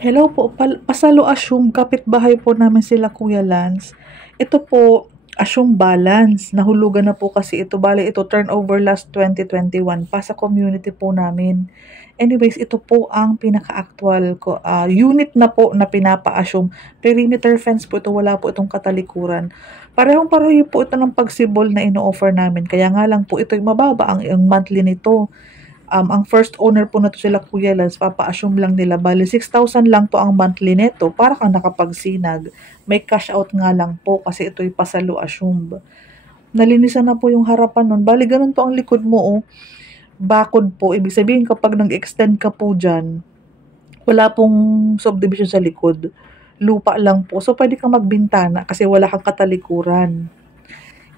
Hello po, pasalo assume kapitbahay po namin sila Kuya Lance. Ito po, assume balance. Nahulugan na po kasi ito. Bale, ito turnover last 2021 pa sa community po namin. Anyways, ito po ang pinaka-actual ko, unit na po na pinapa-assume. Perimeter fence po ito, wala po itong katalikuran. Parehong-pareho po ito ng pagsibol na ino-offer namin. Kaya nga lang po ito'y mababa ang monthly nito. Ang first owner po na to sila Kuya Lance, papa-assume lang nila. Bali, 6,000 lang po ang monthly neto para kang nakapagsinag. May cash out nga lang po kasi ito'y pasalo assume. Nalinisan na po yung harapan nun. Bali, ganun po ang likod mo, oh. Bakod po. Ibig sabihin, kapag nag-extend ka po dyan, wala pong subdivision sa likod. Lupa lang po. So, pwede kang magbintana kasi wala kang katalikuran.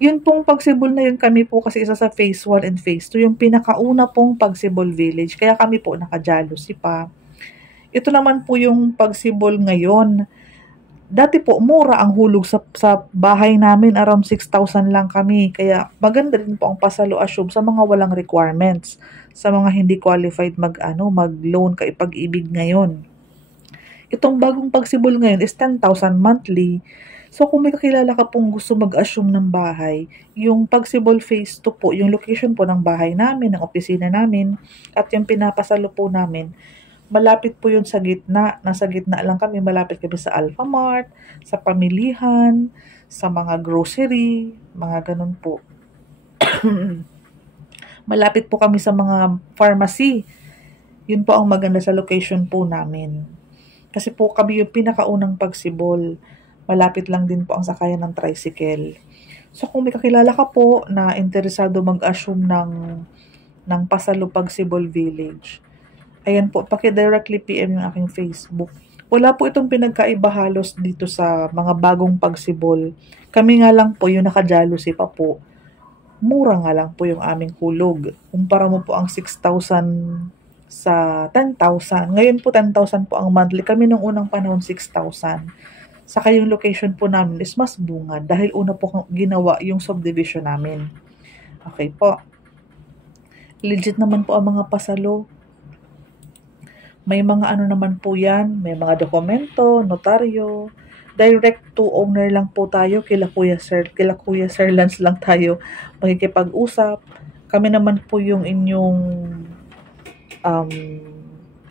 Yun pong pagsibol na yun kami po kasi isa sa phase 1 and phase 2, yung pinakauna pong pagsibol village. Kaya kami po naka-jealousy pa. Ito naman po yung pagsibol ngayon. Dati po, mura ang hulog sa bahay namin. Around 6,000 lang kami. Kaya maganda din po ang pasalo assume sa mga walang requirements. Sa mga hindi qualified mag-loan ka ipag-ibig ngayon. Itong bagong pagsibol ngayon is 10,000 monthly. So, kung may kakilala ka pong gusto mag-assume ng bahay, yung pagsibol phase 2 po, yung location po ng bahay namin, ng opisina namin, at yung pinapasalo po namin, malapit po yun sa gitna. Nasa gitna lang kami, malapit kami sa Alphamart, sa pamilihan, sa mga grocery, mga ganun po. Malapit po kami sa mga pharmacy. Yun po ang maganda sa location po namin. Kasi po kami yung pinakaunang pagsibol. Malapit lang din po ang sakayan ng tricycle. So kung may kakilala ka po na interesado mag-assume ng pasalo pagsibol village, ayan po, paki-directly PM yung aking Facebook. Wala po itong pinagkaiba halos dito sa mga bagong pagsibol. Kami nga lang po yung naka-jealousy pa po. Mura nga lang po yung aming hulog. Kumpara mo po ang 6,000 sa 10,000. Ngayon po 10,000 po ang monthly. Kami nung unang panahon 6,000. Saka yung location po namin is mas bungad dahil una po ginawa yung subdivision namin. Okay po. Legit naman po ang mga pasalo. May mga ano naman po yan. May mga dokumento, notaryo. Direct to owner lang po tayo. Kila Kuya Sir Lance lang tayo makikipag-usap. Kami naman po yung inyong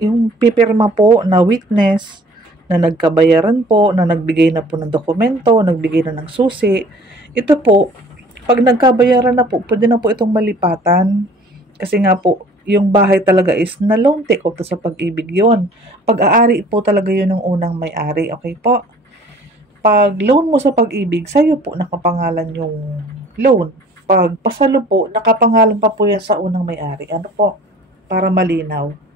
yung pipirma po na witness na nagkabayaran po, na nagbigay na po ng dokumento, nagbigay na ng susi. Ito po, pag nagkabayaran na po, pwede na po itong malipatan. Kasi nga po, yung bahay talaga is na loan take off sa pag-ibig yon. Pag-aari po talaga yun ng unang may-ari. Okay po? Pag loan mo sa pag-ibig, sa'yo po nakapangalan yung loan. Pag pasalo po, nakapangalan pa po yan sa unang may-ari. Ano po? Para malinaw.